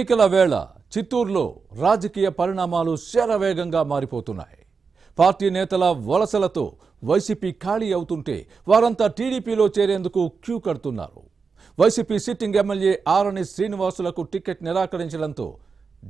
ఎన్నికల వేళ చిత్తూరులో రాజకీయ పరిణామాలు శరవేగంగా మారిపోతున్నాయి. పార్టీ నేతల వలసలతో వైసీపీ ఖాళీ అవుతుంటే వారంతా టీడీపీలో చేరేందుకు క్యూ కడుతున్నారు. వైసీపీ సిట్టింగ్ ఎమ్మెల్యే ఆరణి శ్రీనివాసులకు టికెట్ నిరాకరించడంతో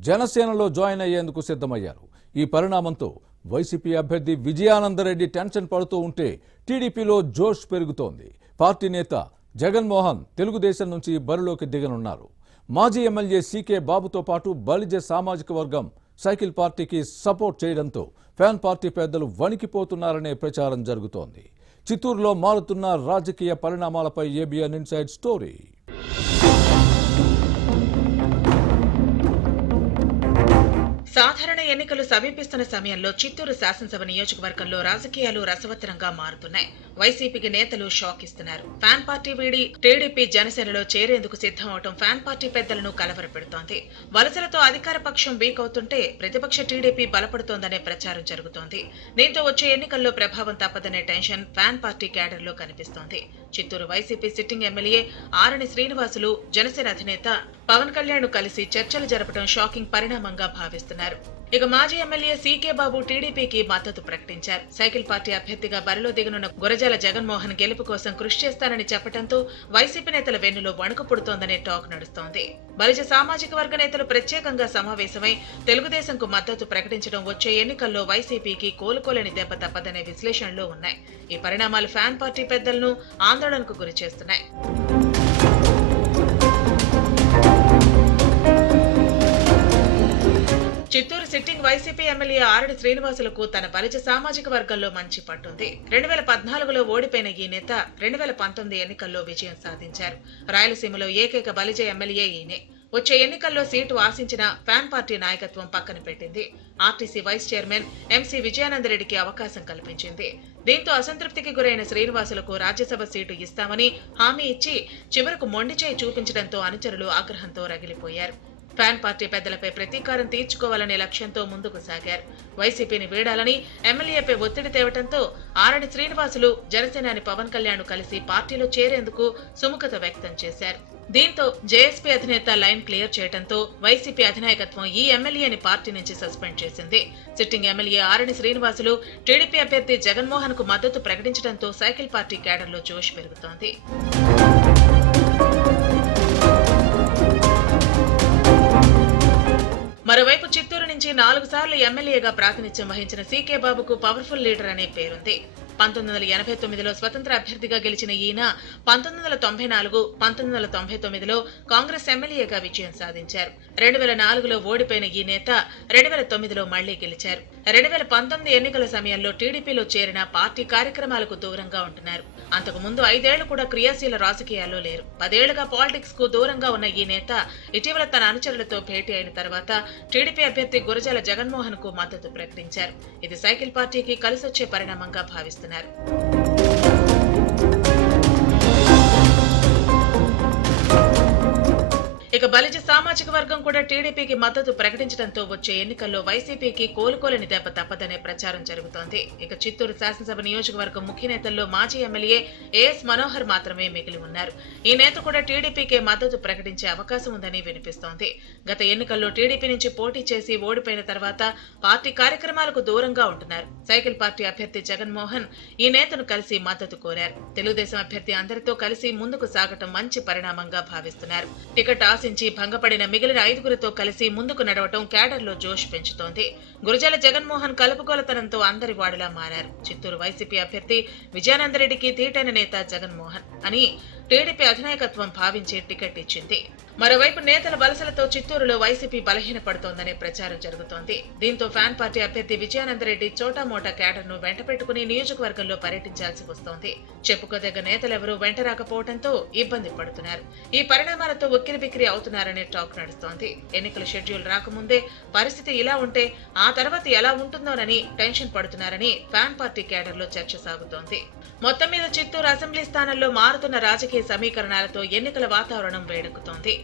జనసేనలో జాయిన్ అయ్యేందుకు సిద్ధమయ్యారు. ఈ పరిణామంతో వైసీపీ అభ్యర్థి విజయానందరెడ్డి టెన్షన్ పడుతూ ఉంటే టీడీపీలో జోష్ పెరుగుతోంది. పార్టీ నేత జగన్మోహన్ తెలుగుదేశం నుంచి బరిలోకి దిగనున్నారు. మాజీ ఎమ్మెల్యే సీకే బాబుతో పాటు బలిజ సామాజిక వర్గం సైకిల్ పార్టీకి సపోర్ట్ చేయడంతో ఫ్యాన్ పార్టీ పెద్దలు వణికిపోతున్నారనే ప్రచారం జరుగుతోంది. చిత్తూరులో మారుతున్న రాజకీయ పరిణామాలపై ఏబిఎన్ ఇన్సైడ్ స్టోరీ. సాధారణ ఎన్నికలు సమీపిస్తున్న సమయంలో చిత్తూరు శాసనసభ నియోజకవర్గంలో రాజకీయాలు రసవత్తరంగా మారుతున్నాయి. వైసీపీకి నేతలు షాక్ ఇస్తున్నారు. ఫ్యాన్ పార్టీ వీడి టీడీపీ జనసేనలో చేరేందుకు సిద్ధం అవడం ఫ్యాన్ పార్టీ పెద్దలను కలవరపెడుతోంది. వలసలతో అధికార పక్షం వీక్ అవుతుంటే ప్రతిపక్ష టీడీపీ బలపడుతోందనే ప్రచారం జరుగుతోంది. దీంతో వచ్చే ఎన్నికల్లో ప్రభావం తప్పదనే టెన్షన్ ఫ్యాన్ పార్టీ క్యాడర్లో కనిపిస్తోంది. చిత్తూరు వైసీపీ సిట్టింగ్ ఎమ్మెల్యే ఆరణి శ్రీనివాసులు జనసేన అధినేత పవన్ కళ్యాణ్ కలిసి చర్చలు జరపడం షాకింగ్ పరిణామంగా భావిస్తున్నారు. ఇక మాజీ ఎమ్మెల్యే సీకే బాబు టీడీపీకి మద్దతు ప్రకటించారు. సైకిల్ పార్టీ అభ్యర్థిగా బరిలో దిగనున్న గురజాల జగన్మోహన్ గెలుపు కోసం కృషి చేస్తానని చెప్పడంతో వైసీపీ నేతల వెన్నులో వణుకు పుడుతోందనే టాక్ నడుస్తోంది. బలిజ సామాజిక వర్గ నేతలు ప్రత్యేకంగా సమావేశమై తెలుగుదేశంకు మద్దతు ప్రకటించడం వచ్చే ఎన్నికల్లో వైసీపీకి కోలుకోలేని దెబ్బ తప్పదనే విశ్లేషణలు ఉన్నాయి. ఈ పరిణామాలు ఫ్యాన్ పార్టీ పెద్దలను ఆందోళనకు గురి చేస్తున్నాయి. చిత్తూరు సిట్టింగ్ వైసీపీ ఎమ్మెల్యే ఆరణి శ్రీనివాసులకు తన బలిజ సామాజిక వర్గంలో మంచి పట్టుంది. 2014లో ఓడిపోయిన ఈ నేత 2019 ఎన్నికల్లో విజయం సాధించారు. రాయలసీమలో ఏకైక బలిజ ఎమ్మెల్యే ఈయనే. వచ్చే ఎన్నికల్లో సీటు ఆశించిన ఫ్యాన్ పార్టీ నాయకత్వం పక్కన పెట్టింది. ఆర్టీసీ వైస్ చైర్మన్ ఎంసీ విజయానందరెడ్డికి అవకాశం కల్పించింది. దీంతో అసంతృప్తికి గురైన శ్రీనివాసులకు రాజ్యసభ సీటు ఇస్తామని హామీ ఇచ్చి చివరకు మొండిచేయి చూపించడంతో అనుచరులు ఆగ్రహంతో రగిలిపోయారు. ఫ్యాన్ పార్టీ పెద్దలపై ప్రతీకారం తీర్చుకోవాలనే లక్ష్యంతో ముందుకు సాగారు. వైసీపీని వీడాలని ఎమ్మెల్యేపై ఒత్తిడి తేవడంతో ఆరణి శ్రీనివాసులు జనసేనాని పవన్ కళ్యాణ్ కలిసి పార్టీలో చేరేందుకు సుముఖత వ్యక్తం చేశారు. దీంతో జేఎస్పీ అధినేత లైన్ క్లియర్ చేయడంతో వైసీపీ అధినాయకత్వం ఈ ఎమ్మెల్యేని పార్టీ నుంచి సస్పెండ్ చేసింది. సిట్టింగ్ ఎమ్మెల్యే ఆరణి శ్రీనివాసులు టీడీపీ అభ్యర్థి జగన్మోహన్ కు మద్దతు ప్రకటించడంతో సైకిల్ పార్టీ క్యాడర్లో జోష్ పెరుగుతోంది. మరోవైపు చిత్తూరు నుంచి 4 సార్లు ఎమ్మెల్యేగా ప్రాతినిధ్యం వహించిన సీకే బాబుకు పవర్ఫుల్ లీడర్ అనే పేరుంది. 1989లో స్వతంత్ర అభ్యర్థిగా గెలిచిన ఈయన 1994, 1999లో కాంగ్రెస్ ఎమ్మెల్యేగా విజయం సాధించారు. 2004లో ఓడిపోయిన ఈ నేత 2009లో మళ్లీ గెలిచారు. 2019 ఎన్నికల సమయంలో టీడీపీలో చేరిన పార్టీ కార్యక్రమాలకు దూరంగా ఉంటున్నారు. అంతకు ముందు 5 ఏళ్లు కూడా క్రియాశీల రాజకీయాల్లో లేరు. 10 ఏళ్లుగా పాలిటిక్స్ కు దూరంగా ఉన్న ఈ నేత ఇటీవల తన అనుచరులతో భేటీ అయిన తర్వాత టీడీపీ అభ్యర్థి గురజాల జగన్మోహన్ కు మద్దతు ప్రకటించారు. ఇది సైకిల్ పార్టీకి కలిసొచ్చే పరిణామంగా భావిస్తున్నారు. ఇక బలిజ సామాజిక వర్గం కూడా టీడీపీకి మద్దతు ప్రకటించడంతో వచ్చే ఎన్నికల్లో వైసీపీకి కోలుకోలేని దెబ్బ తప్పదనే ప్రచారం జరుగుతోంది. ఇక చిత్తూరు శాసనసభ నియోజకవర్గం ముఖ్య నేతల్లో మాజీ ఎమ్మెల్యే ఏఎస్ మనోహర్ మాత్రమే మిగిలి ఉన్నారు. ఈ నేత కూడా టీడీపీకే మద్దతు ప్రకటించే అవకాశం ఉందని వినిపిస్తోంది. గత ఎన్నికల్లో టీడీపీ నుంచి పోటీ చేసి ఓడిపోయిన తర్వాత పార్టీ కార్యక్రమాలకు దూరంగా ఉంటున్నారు. సైకిల్ పార్టీ అభ్యర్థి జగన్మోహన్ ఈ నేతను కలిసి మద్దతు కోరారు. తెలుగుదేశం అభ్యర్థి అందరితో కలిసి ముందుకు సాగటం మంచి పరిణామంగా భావిస్తున్నారు. టికెట్ ఆశించి భంగపడిన మిగిలిన 5గురితో కలిసి ముందుకు నడవటం క్యాడర్లో జోష్ పెంచుతోంది. గురజాల జగన్మోహన్ కలుపుకోలతనంతో అందరి వాడిలా మారారు. చిత్తూరు వైసీపీ అభ్యర్థి విజయానందరెడ్డికి తీటైన నేత జగన్మోహన్ అని టీడీపీ అధినాయకత్వం భావించి టికెట్ ఇచ్చింది. మరోవైపు నేతల వలసలతో చిత్తూరులో వైసీపీ బలహీనపడుతోందనే ప్రచారం జరుగుతోంది. దీంతో ఫ్యాన్ పార్టీ అభ్యర్థి విజయానందరెడ్డి చోటామోటా క్యాడర్ను వెంట పెట్టుకుని నియోజకవర్గంలో పర్యటించాల్సి వస్తోంది. చెప్పుకోదగ్గ నేతలెవరూ వెంట రాకపోవడంతో ఇబ్బంది పడుతున్నారు. ఈ పరిణామాలతో ఉక్కిరిబిక్కిరి అవుతున్నారనే టాక్ నడుస్తోంది. ఎన్నికల షెడ్యూల్ రాకముందే పరిస్థితి ఇలా ఉంటే ఆ తర్వాత ఎలా ఉంటుందోనని టెన్షన్ పడుతున్నారని ఫ్యాన్ పార్టీ క్యాడర్లో చర్చ సాగుతోంది. మొత్తం మీద చిత్తూరు అసెంబ్లీ స్థానంలో మారుతున్న రాజకీయ సమీకరణాలతో ఎన్నికల వాతావరణం వేడెక్కుతోంది.